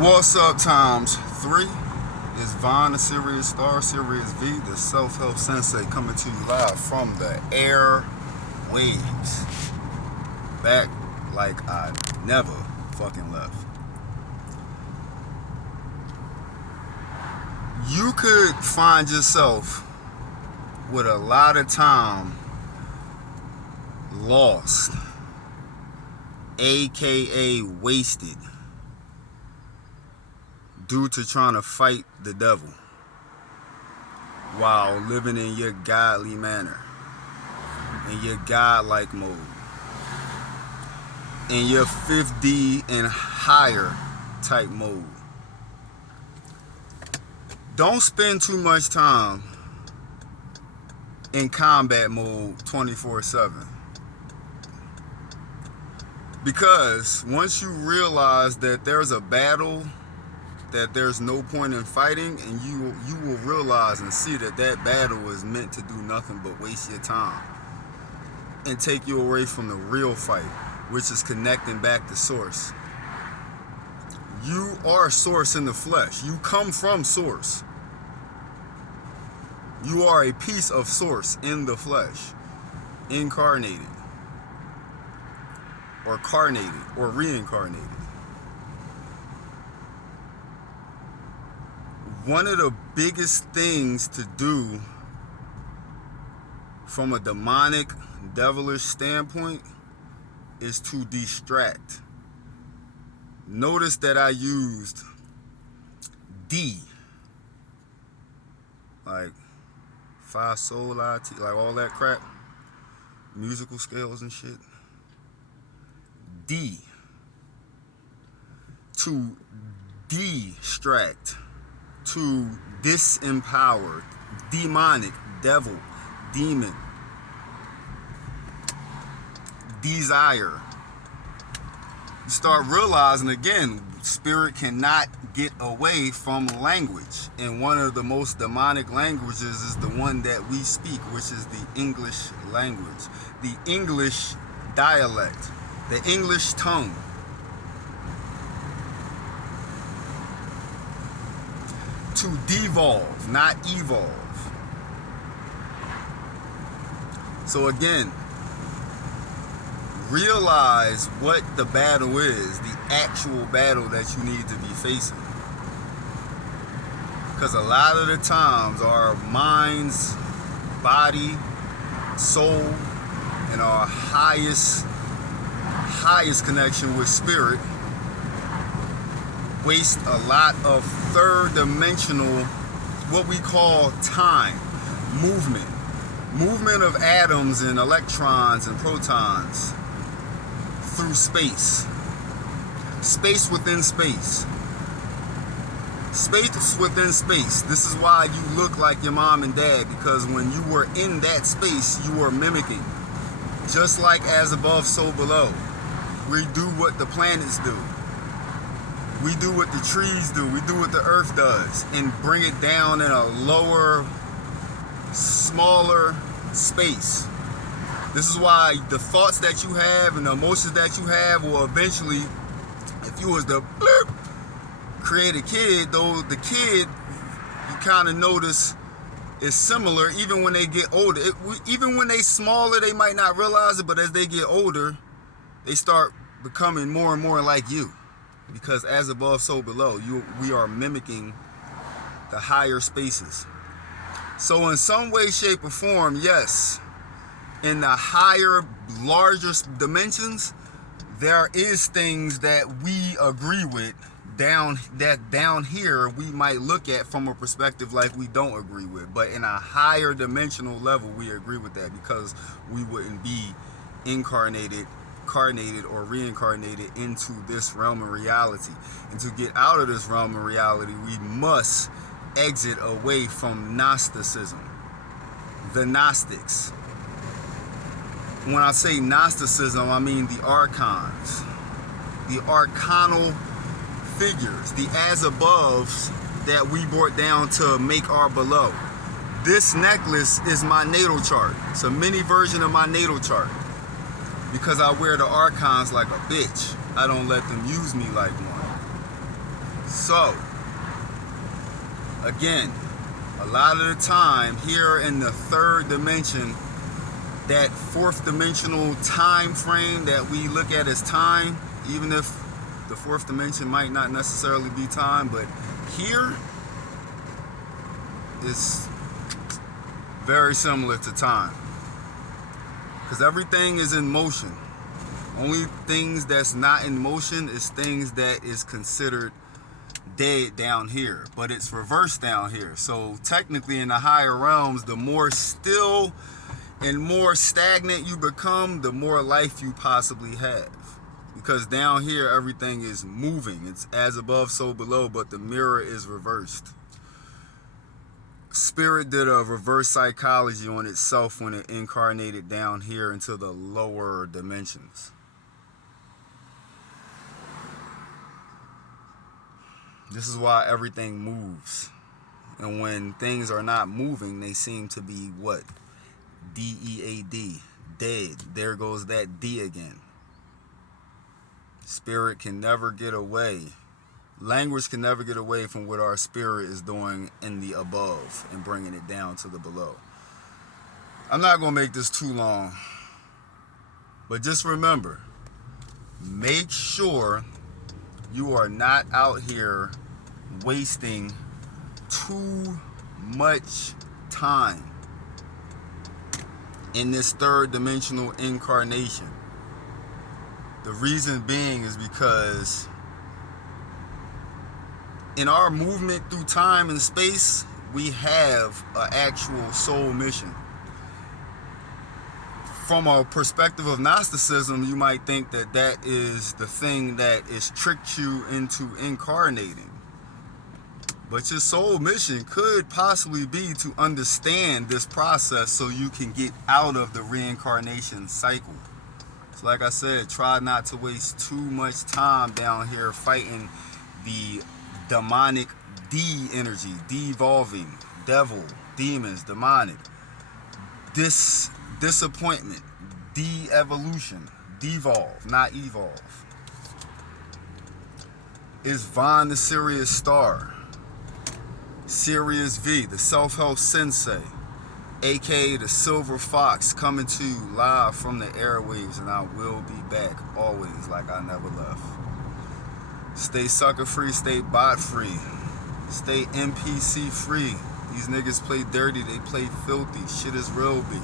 What's up, times 3? It's Vaughn, the Serious Star, Serious V, the self-help sensei, coming to you live from the AirWavez. Back like I never fucking left. You could find yourself with a lot of time lost, aka wasted, due to trying to fight the devil while living in your godly manner, in your godlike mode, in your 5D and higher type mode. Don't spend too much time in combat mode 24/7, because once you realize that there's a battle that there's no point in fighting, and you will realize and see that that battle is meant to do nothing but waste your time and take you away from the real fight, which is connecting back to source. You are source in the flesh. You come from source. You are a piece of source in the flesh, incarnated or carnated or reincarnated. One of the biggest things to do from a demonic, devilish standpoint is to distract. Notice that I used D, like Fa, Sol, La, Ti, like all that crap, musical scales and shit. D, to distract, to disempower, demonic, devil, demon, desire. You start realizing again, spirit cannot get away from language, and one of the most demonic languages is the one that we speak, which is the English language, the English dialect, the English tongue. To devolve, not evolve. So again, realize what the battle is, the actual battle that you need to be facing. Because a lot of the times our minds, body, soul, and our highest connection with spirit waste a lot of third dimensional, what we call time, movement of atoms and electrons and protons through space within space within space. This is why you look like your mom and dad, because when you were in that space, you were mimicking, just like as above, so below. We do what the planets do. We do what the trees do. We do what the earth does, and bring it down in a lower, smaller space. This is why the thoughts that you have and the emotions that you have will eventually, if you was to create a kid, though the kid, you kind of notice is similar even when they get older. Even when they smaller, they might not realize it, but as they get older, they start becoming more and more like you. Because as above, so below, we are mimicking the higher spaces. So in some way, shape, or form, yes, in the higher, larger dimensions, there is things that we agree with down here we might look at from a perspective like we don't agree with. But in a higher dimensional level, we agree with that, because we wouldn't be incarnated, or reincarnated into this realm of reality. And to get out of this realm of reality, we must exit away from Gnosticism, the Gnostics. When I say Gnosticism, I mean the archons, the arcanal figures, the as aboves that we brought down to make our below. This necklace is my natal chart. It's a mini version of my natal chart. Because I wear the archons like a bitch. I don't let them use me like one. So, again, a lot of the time here in the third dimension, that fourth dimensional time frame that we look at as time, even if the fourth dimension might not necessarily be time, but here is very similar to time, because everything is in motion. Only things that's not in motion is things that is considered dead down here, but it's reversed down here. So technically in the higher realms, the more still and more stagnant you become, the more life you possibly have, because down here everything is moving. It's as above so below, but the mirror is reversed. Spirit did a reverse psychology on itself when it incarnated down here into the lower dimensions. This is why everything moves. And when things are not moving, they seem to be what? D-E-A-D. Dead. There goes that D again. Spirit can never get away. Language can never get away from what our spirit is doing in the above and bringing it down to the below. I'm not going to make this too long. But just remember, make sure you are not out here wasting too much time in this third dimensional incarnation. The reason being is because in our movement through time and space, we have an actual soul mission. From a perspective of Gnosticism, you might think that that is the thing that is tricked you into incarnating. But your soul mission could possibly be to understand this process so you can get out of the reincarnation cycle. So like I said, try not to waste too much time down here fighting the demonic D energy, devolving, devil, demons, demonic. Disappointment, de-evolution, devolve, not evolve. Is Vaughn the Sirius Star, Sirius V, the self-help sensei, aka the Silver Fox, coming to you live from the airwaves, and I will be back always like I never left. Stay sucker free, stay bot free, stay NPC free. These niggas play dirty, they play filthy. Shit is real, B.